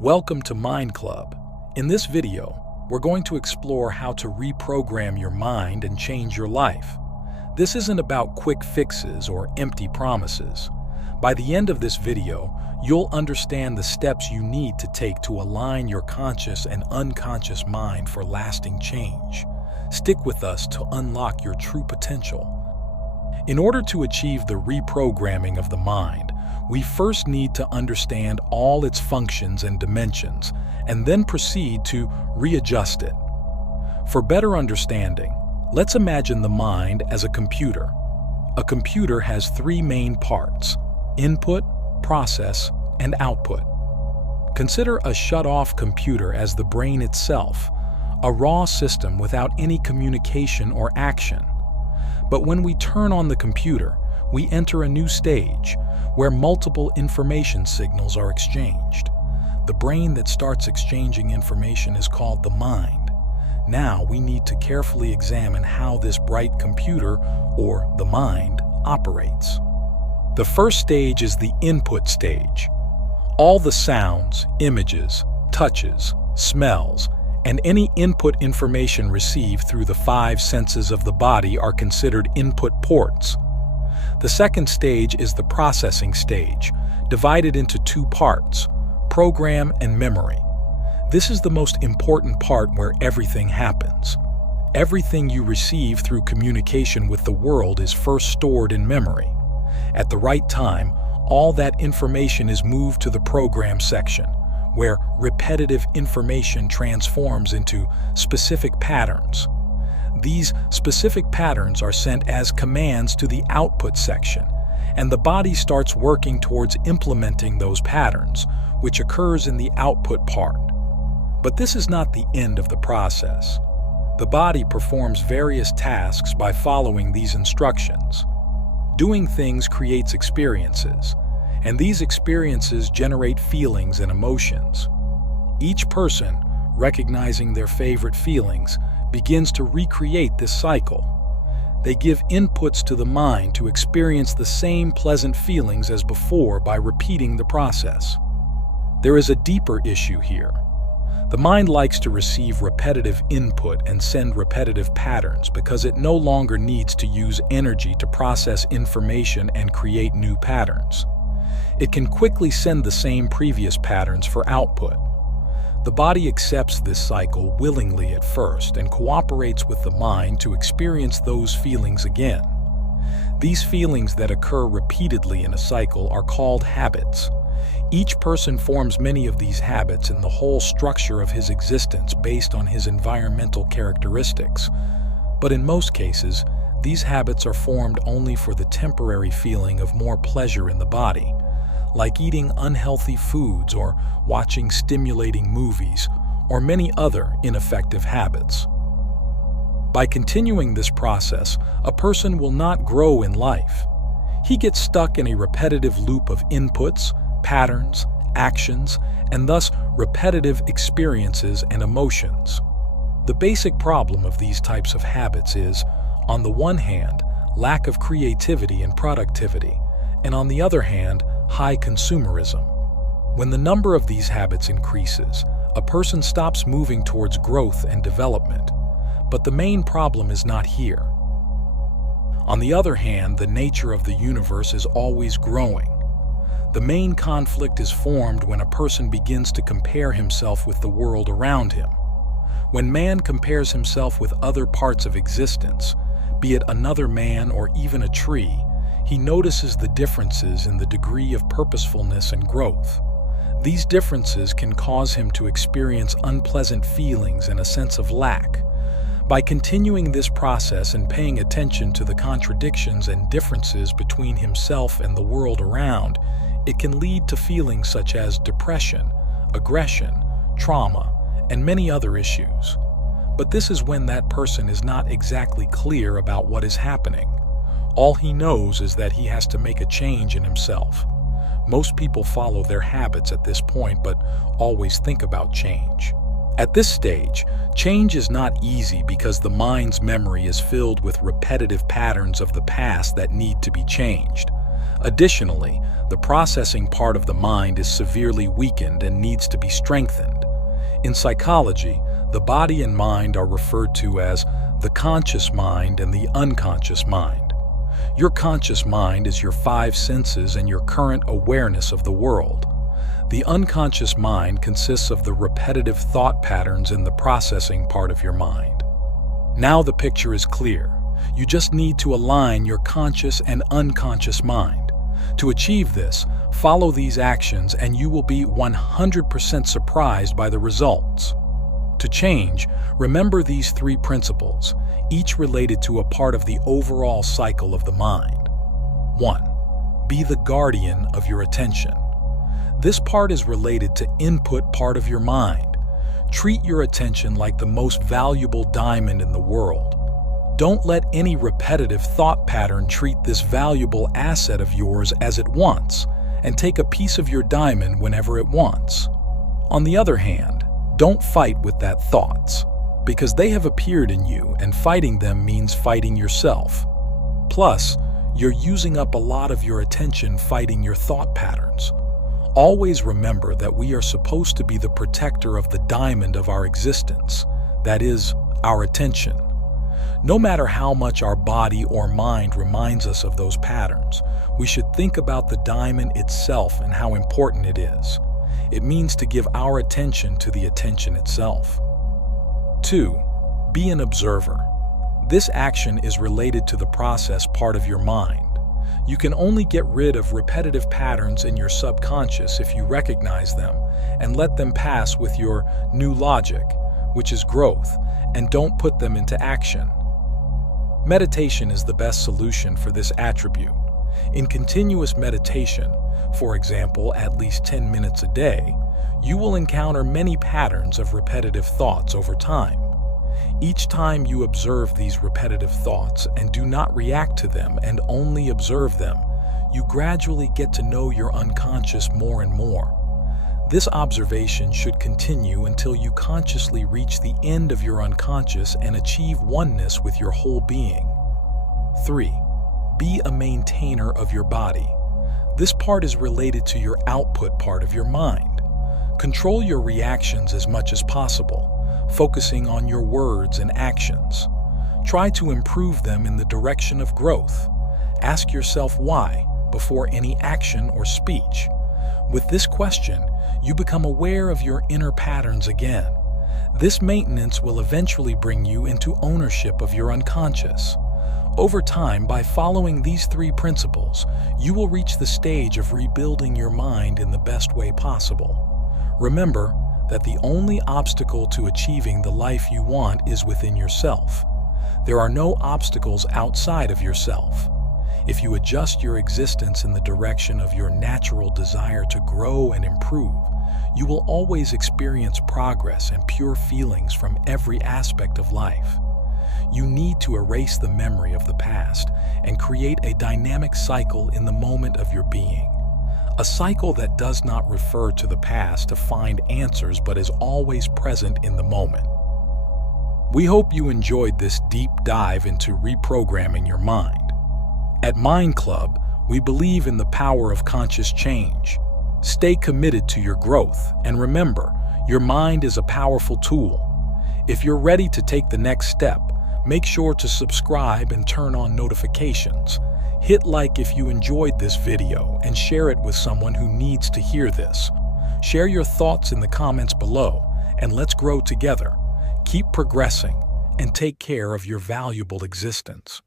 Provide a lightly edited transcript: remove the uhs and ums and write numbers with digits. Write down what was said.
Welcome to Mind Club. In this video, we're going to explore how to reprogram your mind and change your life. This isn't about quick fixes or empty promises. By the end of this video, you'll understand the steps you need to take to align your conscious and unconscious mind for lasting change. Stick with us to unlock your true potential. In order to achieve the reprogramming of the mind, we first need to understand all its functions and dimensions, and then proceed to readjust it. For better understanding, let's imagine the mind as a computer. A computer has three main parts: input, process, and output. Consider a shut-off computer as the brain itself, a raw system without any communication or action. But when we turn on the computer, we enter a new stage where multiple information signals are exchanged. The brain that starts exchanging information is called the mind. Now we need to carefully examine how this bright computer, or the mind, operates. The first stage is the input stage. All the sounds, images, touches, smells, and any input information received through the five senses of the body are considered input ports. The second stage is the processing stage, divided into two parts: program and memory. This is the most important part where everything happens. Everything you receive through communication with the world is first stored in memory. At the right time, all that information is moved to the program section, where repetitive information transforms into specific patterns. These specific patterns are sent as commands to the output section, and the body starts working towards implementing those patterns, which occurs in the output part. But this is not the end of the process. The body performs various tasks by following these instructions. Doing things creates experiences, and these experiences generate feelings and emotions. Each person, recognizing their favorite feelings, begins to recreate this cycle. They give inputs to the mind to experience the same pleasant feelings as before by repeating the process. There is a deeper issue here. The mind likes to receive repetitive input and send repetitive patterns because it no longer needs to use energy to process information and create new patterns. It can quickly send the same previous patterns for output. The body accepts this cycle willingly at first and cooperates with the mind to experience those feelings again. These feelings that occur repeatedly in a cycle are called habits. Each person forms many of these habits in the whole structure of his existence based on his environmental characteristics. But in most cases, these habits are formed only for the temporary feeling of more pleasure in the body, like eating unhealthy foods or watching stimulating movies, or many other ineffective habits. By continuing this process, a person will not grow in life. He gets stuck in a repetitive loop of inputs, patterns, actions, and thus repetitive experiences and emotions. The basic problem of these types of habits is, on the one hand, lack of creativity and productivity, and on the other hand, high consumerism. When the number of these habits increases, a person stops moving towards growth and development. But the main problem is not here. On the other hand, the nature of the universe is always growing. The main conflict is formed when a person begins to compare himself with the world around him. When man compares himself with other parts of existence, be it another man or even a tree, he notices the differences in the degree of purposefulness and growth. These differences can cause him to experience unpleasant feelings and a sense of lack. By continuing this process and paying attention to the contradictions and differences between himself and the world around, it can lead to feelings such as depression, aggression, trauma, and many other issues. But this is when that person is not exactly clear about what is happening. All he knows is that he has to make a change in himself. Most people follow their habits at this point, but always think about change. At this stage, change is not easy because the mind's memory is filled with repetitive patterns of the past that need to be changed. Additionally, The processing part of the mind is severely weakened and needs to be strengthened. In psychology, the body and mind are referred to as the conscious mind and the unconscious mind. Your conscious mind is your five senses and your current awareness of the world. The unconscious mind consists of the repetitive thought patterns in the processing part of your mind. Now the picture is clear. You just need to align your conscious and unconscious mind. To achieve this, follow these actions and you will be 100% surprised by the results. To change, remember these three principles, each related to a part of the overall cycle of the mind. 1. Be the guardian of your attention. This part is related to input part of your mind. Treat your attention like the most valuable diamond in the world. Don't let any repetitive thought pattern treat this valuable asset of yours as it wants, and take a piece of your diamond whenever it wants. On the other hand, don't fight with that thoughts, because they have appeared in you and fighting them means fighting yourself. Plus, you're using up a lot of your attention fighting your thought patterns. Always remember that we are supposed to be the protector of the diamond of our existence, that is, our attention. No matter how much our body or mind reminds us of those patterns, we should think about the diamond itself and how important it is. It means to give our attention to the attention itself. 2. Be an observer. This action is related to the process part of your mind. You can only get rid of repetitive patterns in your subconscious if you recognize them and let them pass with your new logic, which is growth, and don't put them into action. Meditation is the best solution for this attribute. In continuous meditation, for example, at least 10 minutes a day, you will encounter many patterns of repetitive thoughts over time. Each time you observe these repetitive thoughts and do not react to them and only observe them, you gradually get to know your unconscious more and more. This observation should continue until you consciously reach the end of your unconscious and achieve oneness with your whole being. 3. Be a maintainer of your body. This part is related to your output part of your mind. Control your reactions as much as possible, focusing on your words and actions. Try to improve them in the direction of growth. Ask yourself why before any action or speech. With this question, you become aware of your inner patterns again. This maintenance will eventually bring you into ownership of your unconscious. Over time, by following these three principles, you will reach the stage of rebuilding your mind in the best way possible. Remember that the only obstacle to achieving the life you want is within yourself. There are no obstacles outside of yourself. If you adjust your existence in the direction of your natural desire to grow and improve, you will always experience progress and pure feelings from every aspect of life. You need to erase the memory of the past and create a dynamic cycle in the moment of your being. A cycle that does not refer to the past to find answers but is always present in the moment. We hope you enjoyed this deep dive into reprogramming your mind. At Mind Club, we believe in the power of conscious change. Stay committed to your growth, and remember, your mind is a powerful tool. If you're ready to take the next step, make sure to subscribe and turn on notifications. Hit like if you enjoyed this video and share it with someone who needs to hear this. Share your thoughts in the comments below, and let's grow together. Keep progressing and take care of your valuable existence.